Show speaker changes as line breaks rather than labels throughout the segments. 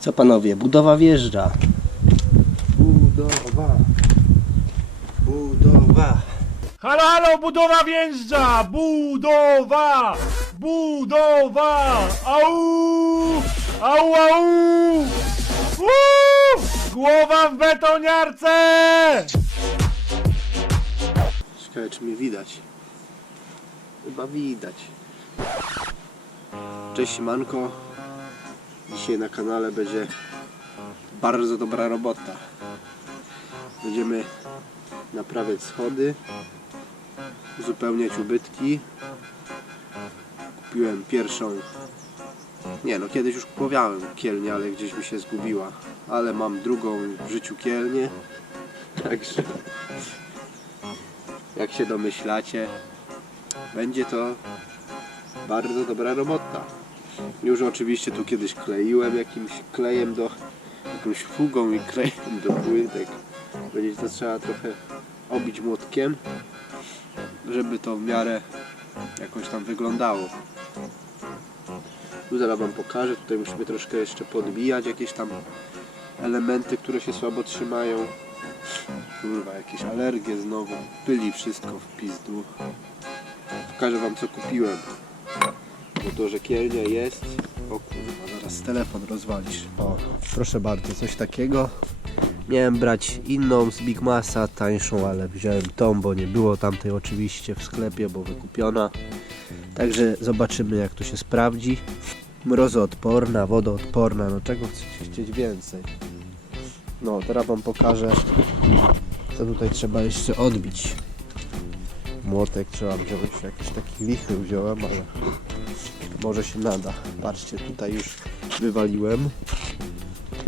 Co panowie, budowa wjeżdża.
Budowa. Budowa.
Halo, halo, budowa wjeżdża! Budowa! Budowa! Au! Au, au! Uuu! Głowa w betoniarce!
Ciekawe czy mnie widać. Chyba widać. Cześć Manko. Dzisiaj na kanale będzie bardzo dobra robota. Będziemy naprawiać schody, uzupełniać ubytki. Kupiłem pierwszą. Nie no, kiedyś już kupowałem kielnię, ale gdzieś mi się zgubiła. Ale mam drugą w życiu kielnię. Także jak się domyślacie, będzie to bardzo dobra robota. Już oczywiście tu kiedyś kleiłem jakimś klejem do, jakąś fugą i klejem do płytek. Będzie to trzeba trochę obić młotkiem, żeby to w miarę jakoś tam wyglądało. Tu zaraz Wam pokażę, tutaj musimy troszkę jeszcze podbijać jakieś tam elementy, które się słabo trzymają. Kurwa, jakieś alergie znowu. Pyli wszystko w pizdu. Pokażę wam co kupiłem. Bo to, że kielnia jest. O kurwa, zaraz telefon rozwalisz. O, proszę bardzo, coś takiego. Miałem brać inną z Big Massa, tańszą, ale wziąłem tą, bo nie było tamtej oczywiście w sklepie, bo wykupiona. Także zobaczymy jak to się sprawdzi. Mrozoodporna, wodoodporna, no czego chcecie chcieć więcej? No, teraz wam pokażę co tutaj trzeba jeszcze odbić. Młotek trzeba wziąć, jakiś taki lichy wziąłem, ale może się nada. Patrzcie, tutaj już wywaliłem.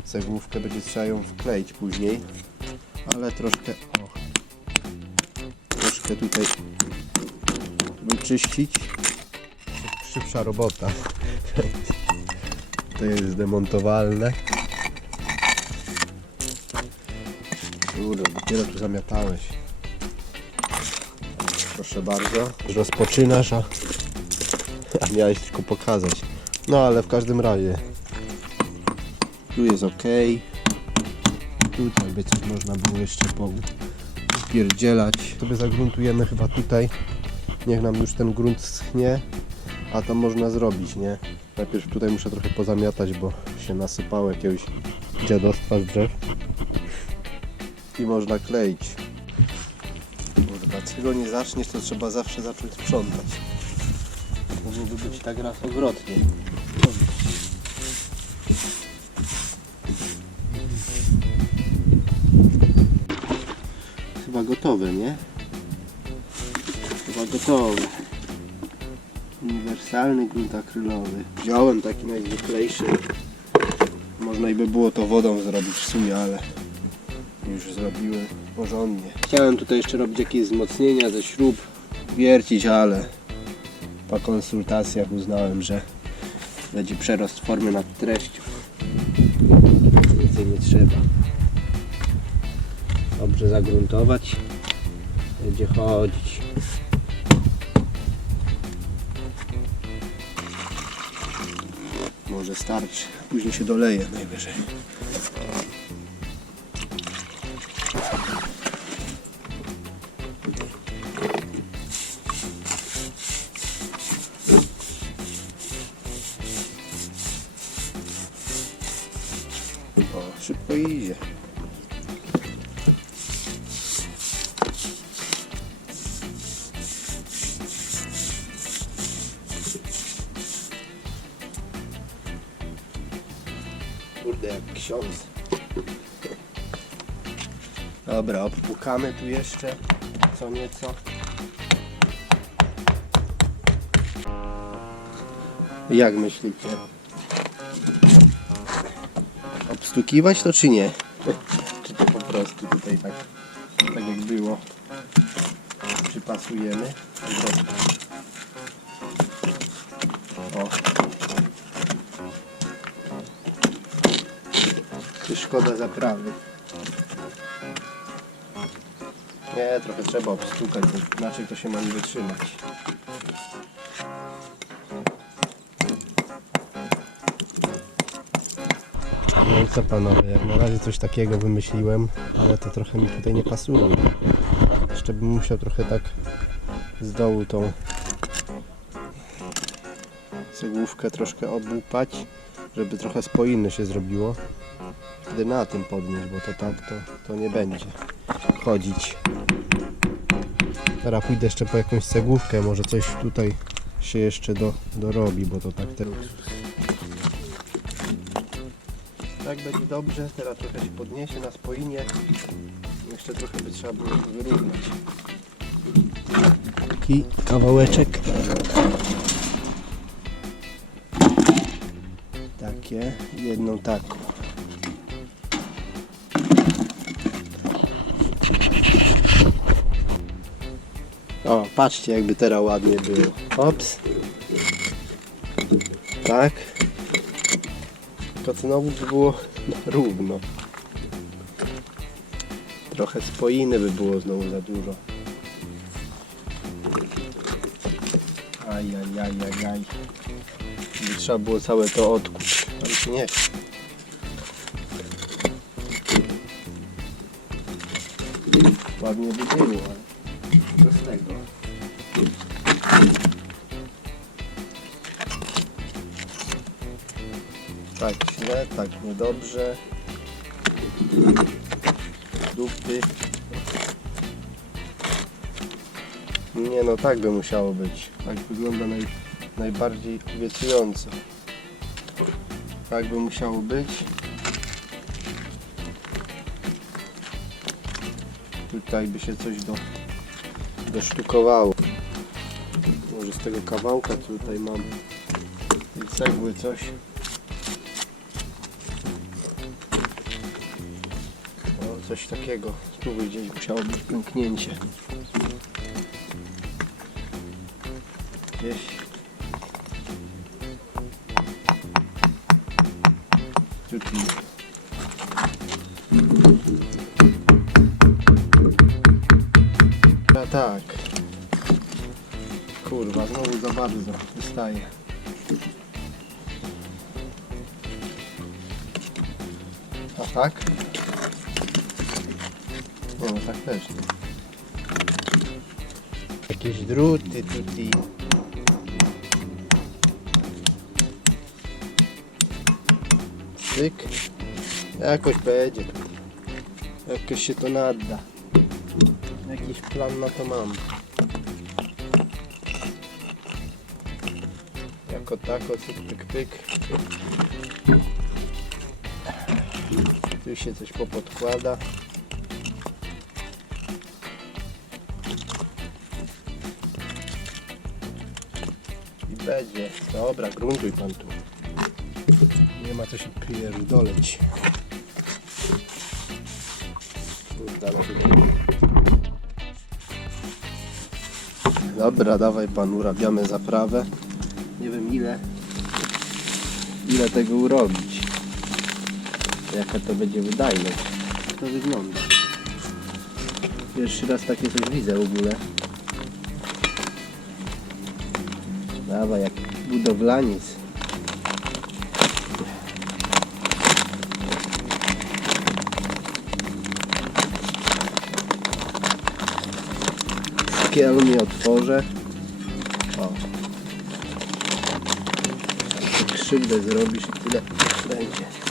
Cegłówkę będzie trzeba ją wkleić później, ale troszkę, o, troszkę tutaj wyczyścić. Szybsza robota. To jest demontowalne. Kurde, dopiero tu zamiatałeś. Proszę bardzo. Rozpoczynasz, a, a miałeś tylko pokazać. No ale w każdym razie. Tu jest ok. Tutaj by coś można było jeszcze popierdzielać. Sobie zagruntujemy chyba tutaj. Niech nam już ten grunt schnie. A tam można zrobić, nie? Najpierw tutaj muszę trochę pozamiatać, bo się nasypało jakiegoś dziadostwa z drzew i można kleić. Kurwa, czego nie zaczniesz, to trzeba zawsze zacząć sprzątać. Mogłoby być tak raz odwrotnie. Chyba gotowe, nie? Chyba gotowe. Uniwersalny grunt akrylowy. Wziąłem taki najzwyklejszy. Można i by było to wodą zrobić w sumie, ale już zrobiły porządnie. Chciałem tutaj jeszcze robić jakieś wzmocnienia ze śrub, wiercić, ale po konsultacjach uznałem, że będzie przerost formy nad treścią. Więcej nie trzeba. Dobrze zagruntować. Będzie chodzić. Może starczy. Później się doleje najwyżej. O, szybko idzie. Kurde, jak ksiądz. Dobra, obpukamy tu jeszcze co nieco. Jak myślicie? Obstukiwać to czy nie? Czy to po prostu tutaj tak, tak jak było przypasujemy? O. Czy szkoda zaprawy? Nie, trochę trzeba obstukać, bo inaczej to się ma nie wytrzymać. Co panowie, jak na razie coś takiego wymyśliłem, ale to trochę mi tutaj nie pasuje. Jeszcze bym musiał trochę tak z dołu tą cegłówkę troszkę obłupać, żeby trochę spoinne się zrobiło. Wtedy na tym podnieść, bo to tak to, to nie będzie chodzić. Teraz pójdę jeszcze po jakąś cegłówkę, może coś tutaj się jeszcze do, dorobi, bo to tak ten Tak będzie dobrze, teraz trochę się podniesie na spoinie. Jeszcze trochę by trzeba było wyrównać.
Taki kawałeczek.
Takie, jedną taką. O, patrzcie jakby teraz ładnie było. Ops. Tak. Znowu by było równo. Trochę spoiny by było znowu za dużo. Aj, aj, aj, aj, aj. By trzeba było całe to odkuć, ale się nie. Ładnie by było, ale tak niedobrze. Dupy. Nie no, tak by musiało być. Tak wygląda naj, najbardziej obiecująco. Tak by musiało być. Tutaj by się coś do, dosztukowało. Może z tego kawałka co tutaj mam tej cegły coś. Coś takiego. Tu gdzieś musiało być pęknięcie. Gdzieś. Tutaj. A tak. Kurwa, znowu za bardzo wystaje. A tak? No, tak też nie. Jakieś druty tutaj. Cyk. Jakoś będzie. Jakoś się to nada. Jakiś plan na to mam. Jako tako, cyk, pyk, pyk. Tu się coś popodkłada. Będzie. Dobra, gruntuj pan tu. Nie ma co się pierdoleć. Tutaj- Dobra, dawaj pan, urabiamy zaprawę. Nie wiem ile, ile tego urobić. Jaka to będzie wydajność. Jak to wygląda. Pierwszy raz takie coś widzę w ogóle. Dawaj, jak budowlaniec. Kielnie otworzę. O. Krzywdę zrobisz i tyle będzie.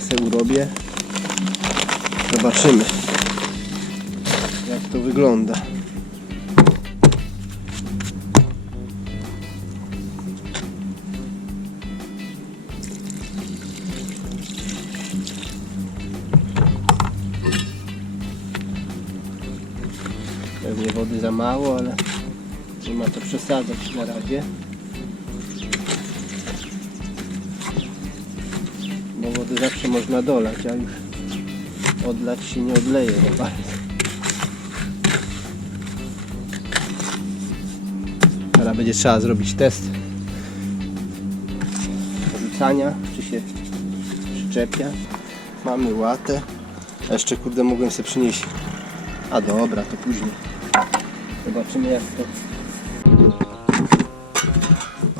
Se urobię. Zobaczymy jak to wygląda. Pewnie wody za mało, ale nie ma to przesadzać na razie. Wody zawsze można dolać, a już odlać się nie odleje za bardzo. Teraz będzie trzeba zrobić test porzucania, czy się przyczepia. Mamy łatę. A jeszcze kurde mogłem sobie przynieść. A dobra, to później. Zobaczymy jak to.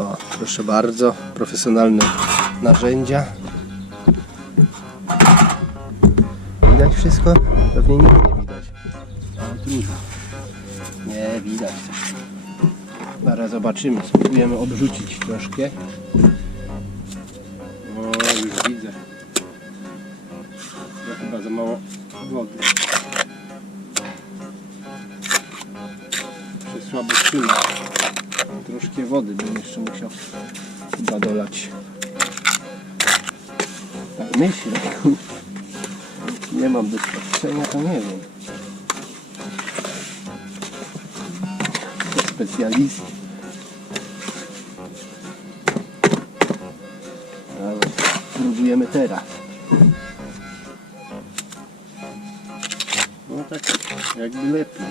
O, proszę bardzo, profesjonalne narzędzia. Widać wszystko? Pewnie nic nie widać. No trudno. Nie widać. Zaraz zobaczymy. Spróbujemy obrzucić troszkę. O, już widzę. To chyba za mało wody. Się słabo trzyma. Troszkę wody bym jeszcze musiał chyba dolać. Tak myślę. Mam doświadczenia, to nie wiem. To specjalist. Ale spróbujemy teraz. No tak, jakby lepiej.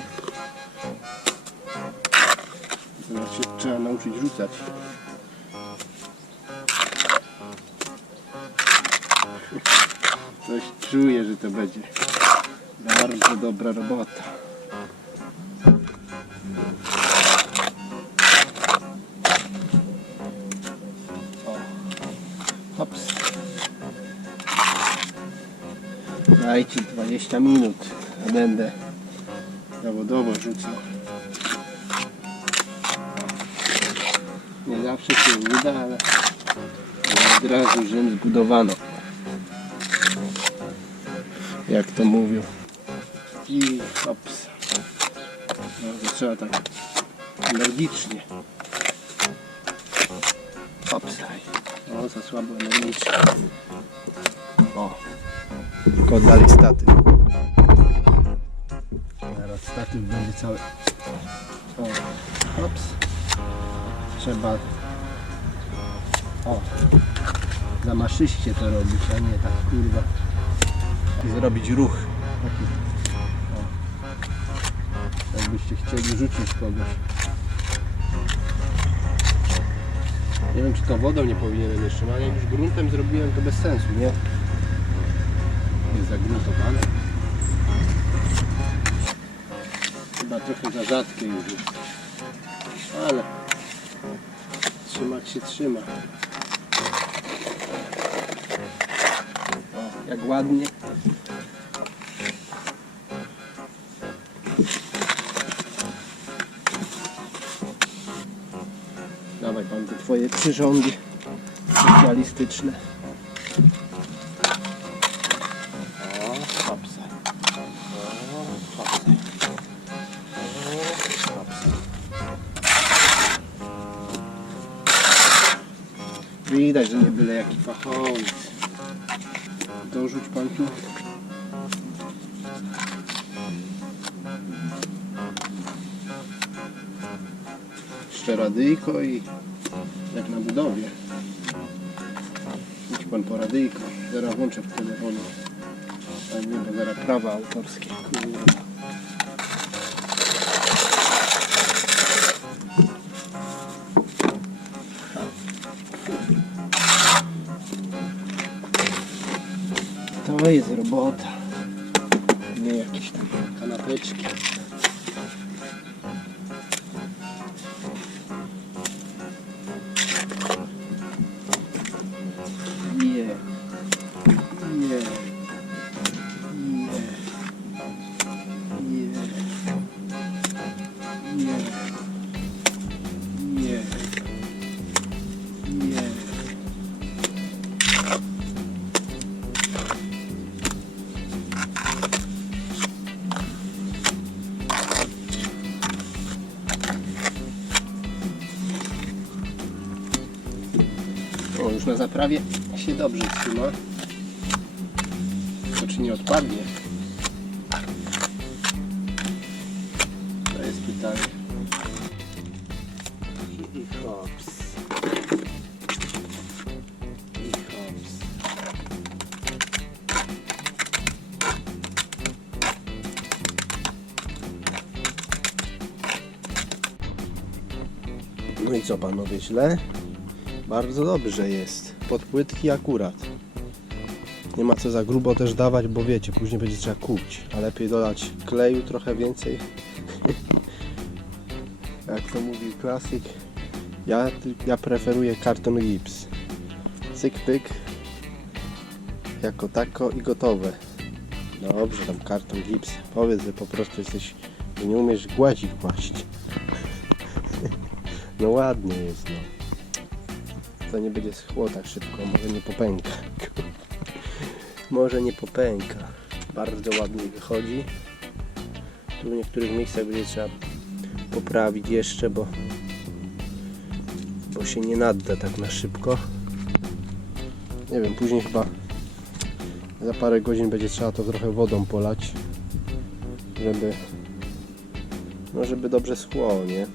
Się trzeba nauczyć rzucać. Czuję, że to będzie bardzo dobra robota. O. Hops. Dajcie 20 minut, a będę zawodowo rzucał. Nie zawsze się uda, ale od razu Rzym zbudowano. Jak to mówią. I hops. No, trzeba tak energicznie. Hops. O, za słabo energicznie. O. Tylko dalej statyw. Teraz statyw będzie cały. O. Hops. Trzeba. O. Zamaszyście to robić, a nie tak kurwa. I zrobić ruch. Taki. Jakbyście chcieli rzucić kogoś. Nie wiem czy to wodą nie powinienem jeszcze, no ale jak już gruntem zrobiłem to bez sensu, nie? Jest zagruntowane. Chyba trochę za rzadkie już jest. Ale trzymać się trzyma. Jak ładnie. Przyrządy specjalistyczne. Widać, że nie byle jaki fachowiec. Dorzuć pan tu. Jeszcze radyjko i budowie. Idź pan po radyjko. Zaraz włączę w telefonie. A nie, bo zaraz prawa autorskie. To jest robota. Zaprawie się dobrze trzyma. To czy nie odpadnie? To jest pytanie. I hops. I hops. No i co panowie, źle? Bardzo dobrze jest. Pod płytki akurat. Nie ma co za grubo też dawać, bo wiecie, później będzie trzeba kuć. A lepiej dodać kleju trochę więcej. Jak to mówi klasyk, ja, ja preferuję karton gips. Cyk pyk, jako tako i gotowe. Dobrze, tam karton gips. Powiedz, że po prostu jesteś, nie umiesz gładzi kłaść. No ładnie jest, no. To nie będzie schło tak szybko, może nie popęka. Może nie popęka. Bardzo ładnie wychodzi. Tu w niektórych miejscach będzie trzeba poprawić jeszcze, bo bo się nie nadda tak na szybko. Nie wiem, później chyba za parę godzin będzie trzeba to trochę wodą polać, żeby no żeby dobrze schło, nie?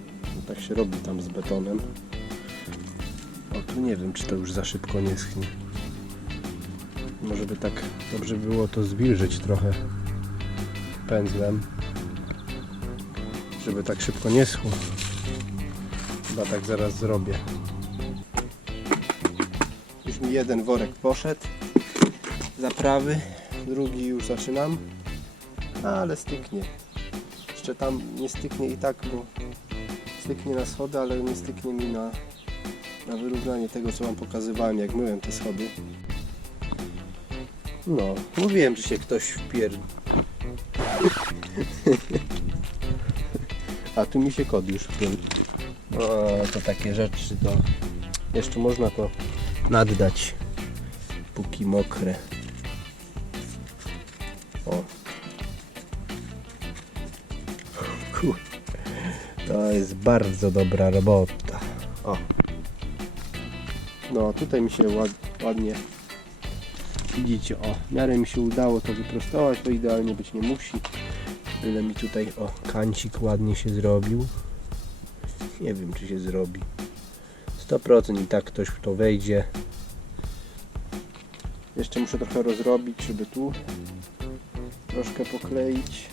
Tak się robi tam z betonem. Nie wiem, czy to już za szybko nie schnie. Może by tak dobrze było to zwilżyć trochę pędzlem, żeby tak szybko nie schło. Chyba tak zaraz zrobię. Już mi jeden worek poszedł zaprawy, drugi już zaczynam, ale styknie. Jeszcze tam nie styknie i tak, bo styknie na schody, ale nie styknie mi na, na wyrównanie tego, co Wam pokazywałem, jak myłem te schody. No, mówiłem, że się ktoś wpier... A tu mi się kod już wpier... O, to takie rzeczy to jeszcze można to naddać póki mokre. O. To jest bardzo dobra robota. O. No tutaj mi się ład, ładnie widzicie, o, w miarę mi się udało to wyprostować, to idealnie być nie musi. Tyle mi tutaj, o, kancik ładnie się zrobił. Nie wiem, czy się zrobi. 100% i tak ktoś w to wejdzie. Jeszcze muszę trochę rozrobić, żeby tu troszkę pokleić.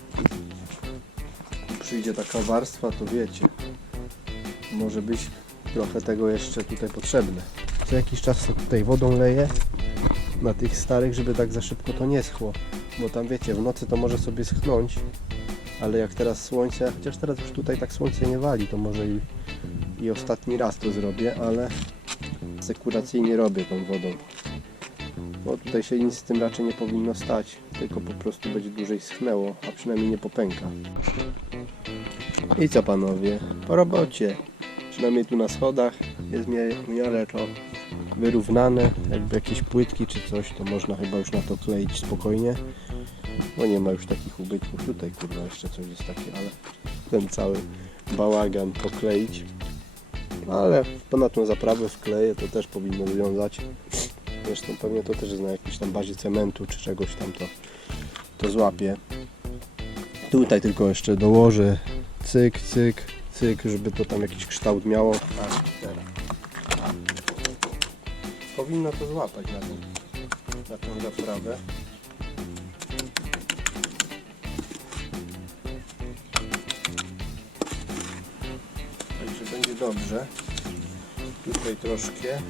Przyjdzie taka warstwa, to wiecie, może być trochę tego jeszcze tutaj potrzebne. Co jakiś czas to tutaj wodą leję na tych starych, żeby tak za szybko to nie schło. Bo tam wiecie, w nocy to może sobie schnąć, ale jak teraz słońce, chociaż teraz już tutaj tak słońce nie wali, to może i, i ostatni raz to zrobię, ale sekuracyjnie robię tą wodą. Bo tutaj się nic z tym raczej nie powinno stać, tylko po prostu będzie dłużej schnęło, a przynajmniej nie popęka. I co panowie, po robocie. Przynajmniej tu na schodach jest w miarę to wyrównane, jakby jakieś płytki czy coś, to można chyba już na to kleić spokojnie, bo nie ma już takich ubytków. Tutaj kurwa jeszcze coś jest takie, ale ten cały bałagan pokleić. Ale ponad tą zaprawę wkleję, to też powinno wywiązać. Zresztą pewnie to też jest na jakiejś tam bazie cementu czy czegoś tam to, to złapie. Tutaj tylko jeszcze dołożę cyk, cyk, cyk, żeby to tam jakiś kształt miało. A, teraz. Powinno to złapać na, na tą zaprawę. Także będzie dobrze. Tutaj troszkę.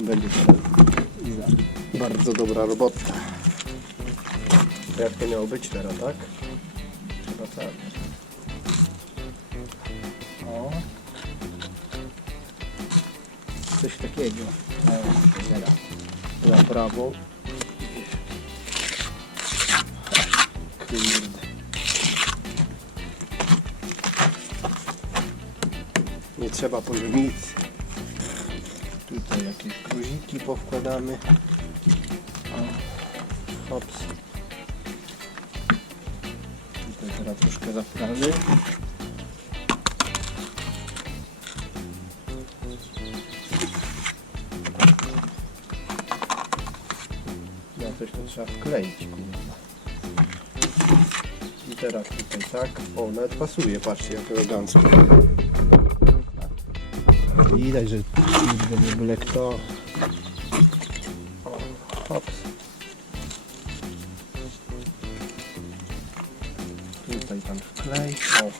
Będzie teraz bardzo dobra robota. Jak to miało być teraz, tak? Coś takiego. E, teraz. Na prawo. Kurde. Nie trzeba poziomnicy. Tutaj jakieś gruziki powkładamy. O, hops. Tutaj teraz troszkę zaprawy. Coś to trzeba wkleić. I teraz tutaj tak. O, nawet pasuje, patrzcie jak elegancko. Widać, że nigdy nie byle kto. O, hops. tutaj pan wklej. O.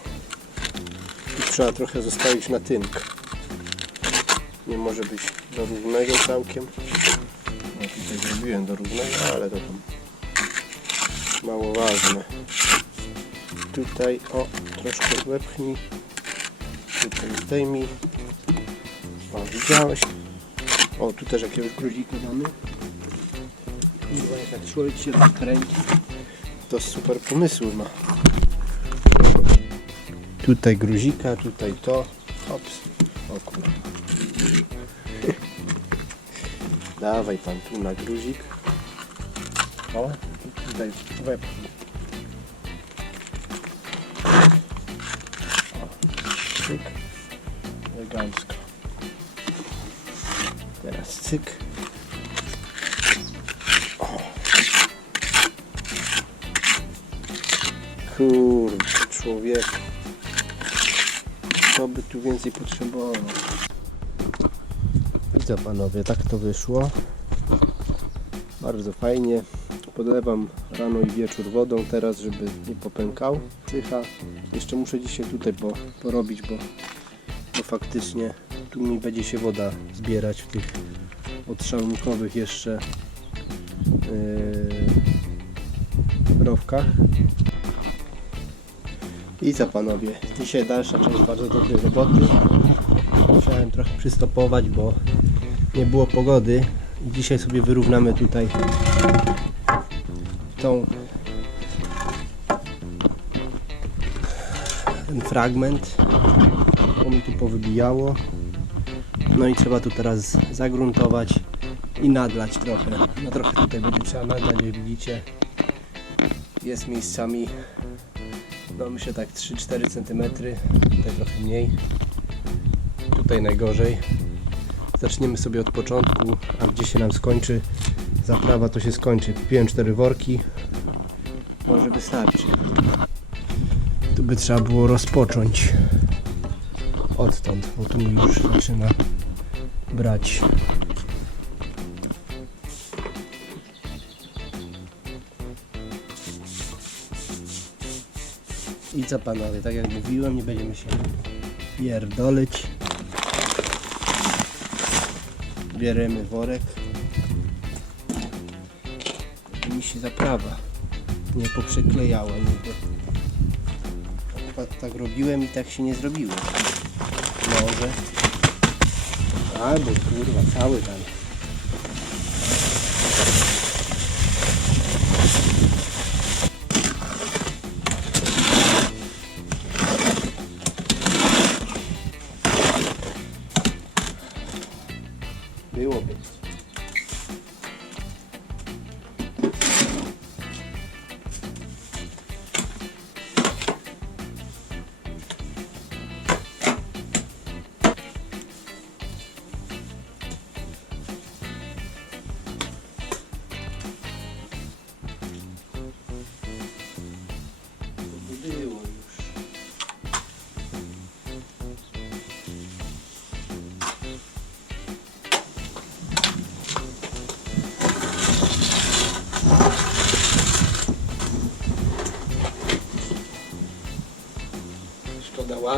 I trzeba trochę zostawić na tynk. Nie może być do równego całkiem. Tutaj zrobiłem do równego, ale to tam mało ważne. Tutaj o, troszkę wepchnij. Tutaj zdejmij. O, widziałeś? O, tu też jakiegoś gruzika mamy. Kurwa, jak tak człowiek się rozkręci, to super pomysły ma. Tutaj gruzika, tutaj to. Hops. O kurwa. Dawaj pan tu na gruzik. O, tutaj wepchnij. O, cyk. Elegancko. Teraz cyk. Kurde, człowiek. Co by tu więcej potrzebował? Co panowie, tak to wyszło. Bardzo fajnie. Podlewam rano i wieczór wodą teraz, żeby nie popękał. Cycha. Jeszcze muszę dzisiaj tutaj po, porobić, bo, bo faktycznie tu mi będzie się woda zbierać w tych otrzałunkowych jeszcze yy, rowkach. I co panowie, dzisiaj dalsza część bardzo dobrej roboty. Musiałem trochę przystopować, bo nie było pogody. Dzisiaj sobie wyrównamy tutaj tą ten fragment, bo mi tu powybijało. No i trzeba tu teraz zagruntować i nadlać trochę. No trochę tutaj będzie trzeba nadlać, jak widzicie. Jest miejscami no myślę tak 3-4 cm, tutaj trochę mniej. Tutaj najgorzej. Zaczniemy sobie od początku, a gdzie się nam skończy zaprawa, to się skończy. Kupiłem 4 worki. Może wystarczy. Tu by trzeba było rozpocząć odtąd, bo tu już zaczyna brać. I co panowie, tak jak mówiłem, nie będziemy się pierdolić. Bierzemy worek. I mi się zaprawa nie poprzeklejała. Tak, tak robiłem i tak się nie zrobiło. Może. Albo kurwa, cały tam.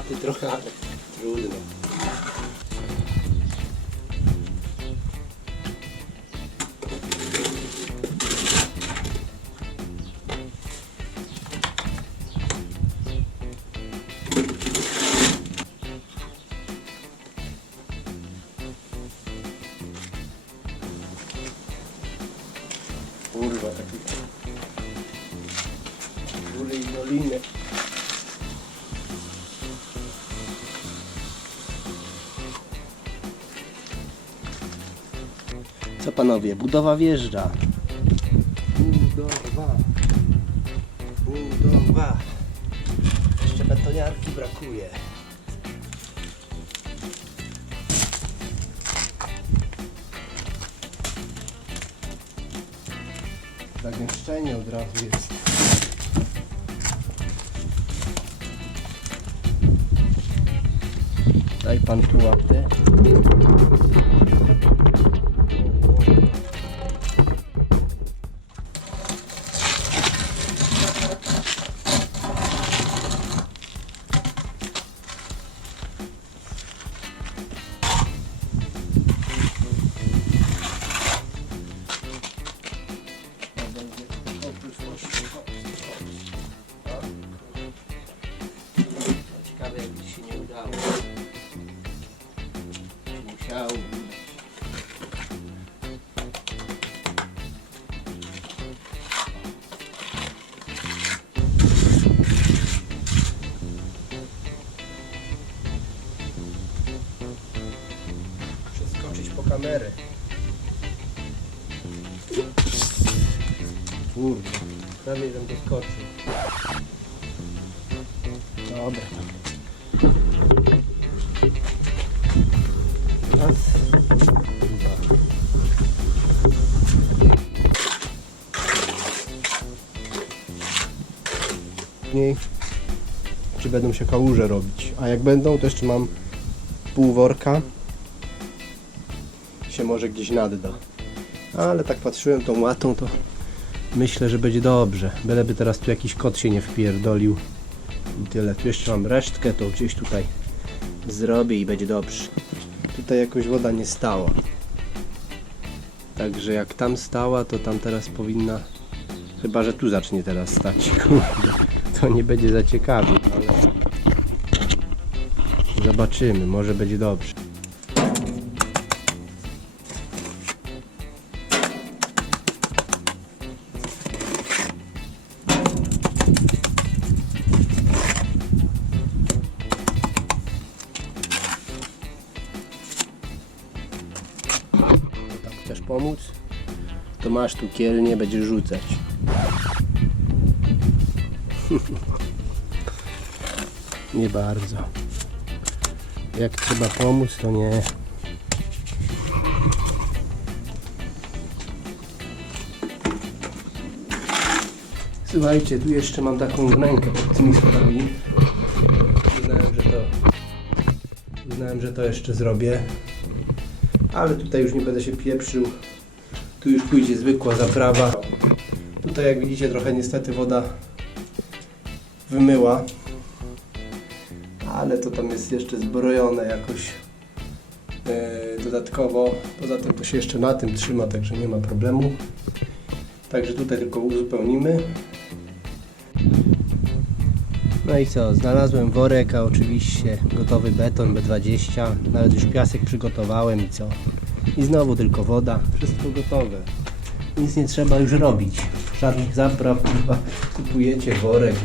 Łaty trochę, ale trudno. Co panowie, budowa wjeżdża. Budowa. Budowa. Jeszcze betoniarki brakuje. Zagęszczenie od razu jest. Daj pan tu łapę. Au. Przeskoczyć po kamerę. Kurde, prawie bym doskoczył. Będą się kałuże robić. A jak będą, to jeszcze mam pół worka. Się może gdzieś nadda. Ale tak patrzyłem tą łatą, to myślę, że będzie dobrze. Byleby teraz tu jakiś kot się nie wpierdolił. I tyle. Tu jeszcze mam resztkę, to gdzieś tutaj zrobię i będzie dobrze. Tutaj jakoś woda nie stała. Także jak tam stała, to tam teraz powinna... Chyba, że tu zacznie teraz stać. Kurde, to nie będzie za ciekawie, ale... Zobaczymy, może będzie dobrze. tam chcesz pomóc, to masz tu kielnię, będziesz rzucać. nie bardzo. Jak trzeba pomóc, to nie. Słuchajcie, tu jeszcze mam taką wnękę pod tymi schodami. Uznałem, że to uznałem, że to jeszcze zrobię ale tutaj już nie będę się pieprzył. Tu już pójdzie zwykła zaprawa. Tutaj jak widzicie trochę niestety woda wymyła. Jest jeszcze zbrojone jakoś e, dodatkowo. Poza tym to się jeszcze na tym trzyma, także nie ma problemu. Także tutaj tylko uzupełnimy. No i co, znalazłem worek, a oczywiście gotowy beton B20, nawet już piasek przygotowałem i co? I znowu tylko woda, wszystko gotowe. Nic nie trzeba już robić. Żadnych zapraw, kupujecie worek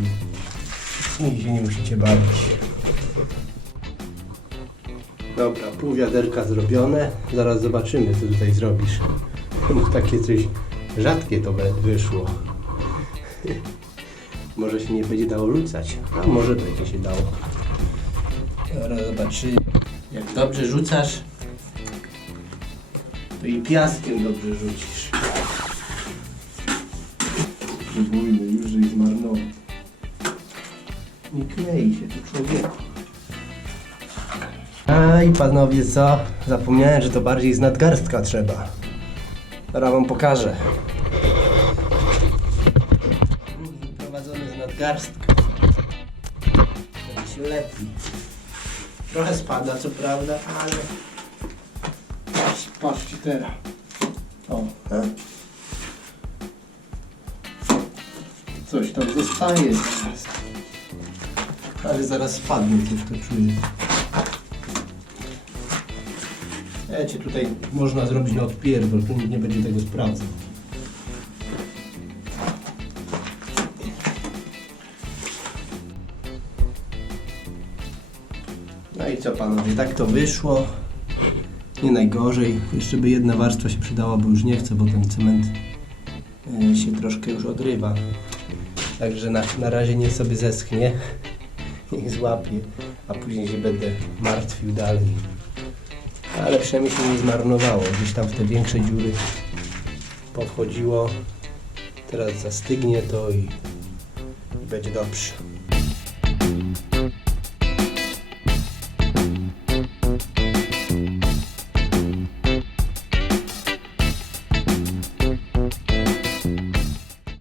i się nie musicie bawić. Dobra, pół wiaderka zrobione. Zaraz zobaczymy, co tutaj zrobisz. Takie coś rzadkie to wyszło. Może się nie będzie dało rzucać, a może będzie się dało. Zaraz zobaczymy. Jak dobrze rzucasz, to i piaskiem dobrze rzucisz. Spróbujmy już, że ich zmarnował. Nie klei się tu człowieku. I panowie co? Zapomniałem, że to bardziej z nadgarstka trzeba. Zaraz wam pokażę. Prowadzony z nadgarstka. Wtedy się lepi. Trochę spada, co prawda, ale... Patrz, patrzcie teraz. O? Coś tam zostaje zaraz. Ale zaraz spadnie, coś to czuję. Wiecie, tutaj można zrobić na odpierdol, tu nikt nie będzie tego sprawdzał. No i co panowie, tak to wyszło. Nie najgorzej. Jeszcze by jedna warstwa się przydała, bo już nie chcę, bo ten cement e, się troszkę już odrywa. Także na, na razie niech sobie zeschnie. Niech złapie, a później się będę martwił dalej. Ale przynajmniej się nie zmarnowało. Gdzieś tam w te większe dziury powchodziło. Teraz zastygnie to i, i będzie dobrze.